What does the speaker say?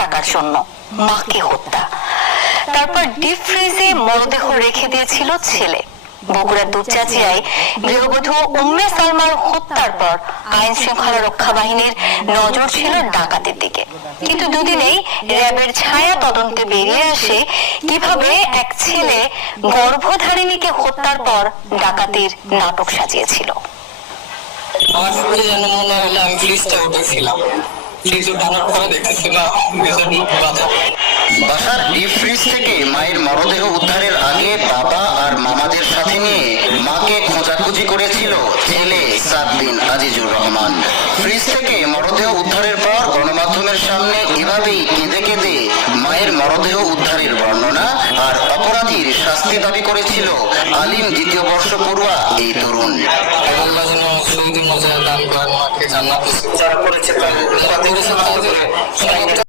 টাকার জন্য মাকে হত্যা, তারপর ডিপ ফ্রিজে মরদেহ রেখে দিয়েছিল ছেলে। বগুড়ার দুপচাঁচিয়ায় গৃহবধূ উম্মে সালমার হত্যার পর আইন শৃঙ্খলা রক্ষা বাহিনীর নজর ছিল ডাকাতের দিকে, কিন্তু দুদিনেই র্যাবের ছায়া তদন্তে বেরিয়ে আসে কিভাবে এক ছেলে গর্ভধারিণীকে হত্যার পর ডাকাতির নাটক সাজিয়েছিল। আমার যেন মনে হলো আমি ফ্রিজটা উঠেছিলাম, ফ্রিজ উঠানোর পরে দেখতেছিলাম বাসার ডিপ ফ্রিজ থেকে মায়ের মরদেহ উদ্ধারের আগে বাবা আর মামাদের সাথে নিয়ে মাকে খোঁজাখুঁজি করেছিল ছেলে সাদ্দিন আজিজুর রহমান। ফ্রিজ থেকে মরদেহ উদ্ধারের পর গণমাধ্যমের সামনে এভাবেই কেঁদে কেঁদে মায়ের মরদেহ উদ্ধারের বর্ণনা আর অপরাধীর শাস্তি দাবি করেছিল আলিম দ্বিতীয় বর্ষ পড়ুয়া এই তরুণ। দান করেন মাকে জান্নাত